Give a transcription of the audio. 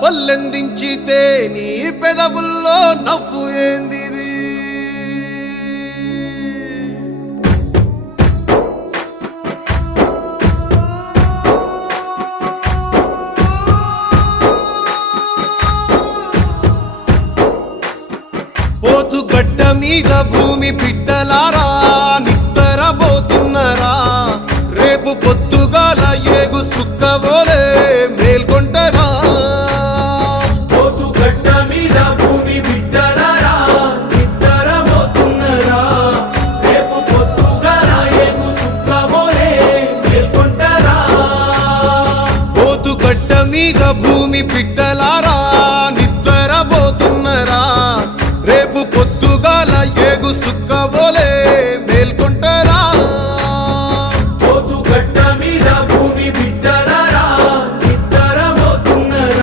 పల్లెందించితే నీ పెదవుల్లో నవ్వు ఏందిది? పోతు గడ్డ మీద భూమి బిడ్డలారా నిద్రపోతున్నరా? రేపు పొద్దుగాల ఏగు సుక్కవోలే మేల్కొంటరా? పోతు గడ్డ మీద భూమి బిడ్డలారా నిద్రపోతున్నరా? రేపు పొద్దుగాల ఏగు సుక్కవోలే మేల్కొంటరా? పోతు గడ్డ మీద భూమి బిడ్డలారా